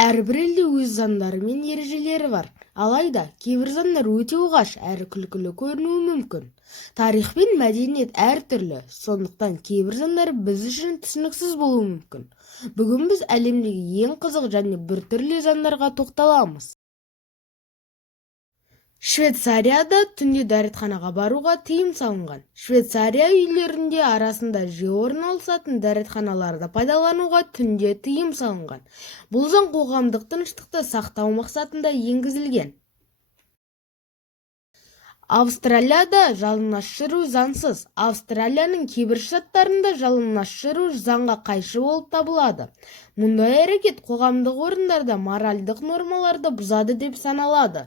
Әрбір елде өз заңдары мен ережелері бар. Алайда, кейбір заңдар өте оғаш әрі күлкілі көрінуі мүмкін. Тарих пен мәдениет әртүрлі, сондықтан кейбір заңдар біз үшін түсініксіз болуы мүмкін. Бүгін біз әлемдегі ең қызық және біртүрлі заңдарға тоқталамыз. Швейцарияда түнде дәретханаға баруға тыйым салынған. Швейцария үйлерінде арасында жиі орналасатын дәретханаларды пайдалануға түнде тыйым салынған. Бұл заң қоғамдық тыныштықты сақтау мақсатында енгізілген. Австралияда жалаңаш жүру заңсыз. Австралияның кейбір штаттарында жалаңаш жүру заңға қайшы болып табылады. Мұндай әрекет қоғамдық орындарда моральдық нормаларды бұзады деп саналады.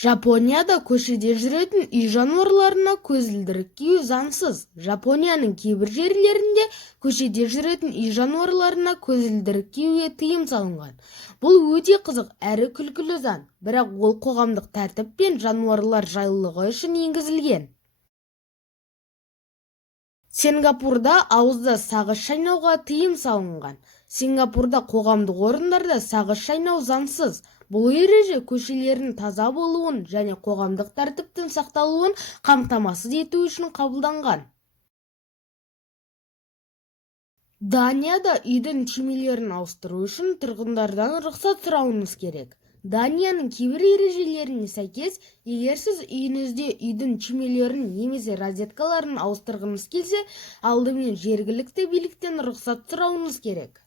Жапонияда көшеде жүретін үй жануарларына көзілдірік кию заңсыз. Жапонияның кейбір жерлерінде көшеде жүретін үй жануарларына көзілдірік киюге тыйым салынған. Бұл өте қызық әрі күлкілі заң, бірақ ол қоғамдық тәртіп пен жануарлар жайлылығы үшін енгізілген. Сингапурда ауызда сағыз шайнауға тыйым салынған. Сингапурда қоғамдық орындарда сағыз шайнау заңсыз. Бұл ереже көшелердің таза болуын және қоғамдық тәртіптің сақталуын қамтамасыз ету үшін қабылданған. Данияда үйдің түймелерін ауыстыру үшін тұрғындардан рұқсат сұрауыңыз керек. Данияның кейбір ережелеріне сәйкес, егер сіз үйіңізде үйдің түймелерін немесе розеткаларын ауыстырғыңыз келсе, алдымен жергілікті биліктен рұқсат сұрауыңыз керек.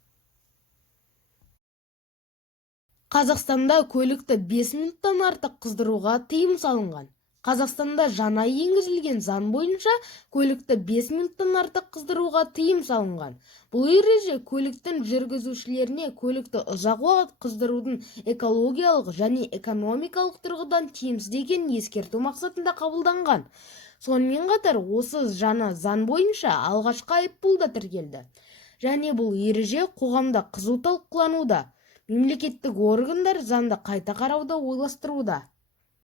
Қазақстанда көлікті 5 минуттан артық қыздыруға тыйым салынған. Қазақстанда жаңа енгізілген заң бойынша көлікті 5 минуттан артық қыздыруға тыйым салынған. Бұл ереже көліктің жүргізушілеріне көлікті ұзақ уақыт қыздырудың экологиялық және экономикалық тұрғыдан тиімсіз екенін ескерту мақсатында қабылданған. Сонымен қатар, осы жаңа заң бойынша алғашқы айыппұл да тіркелді. Және бұл ереже қоғамда қызу талқылануда. Мемлекеттік органдар заңды қайта қарауды ойластыруда.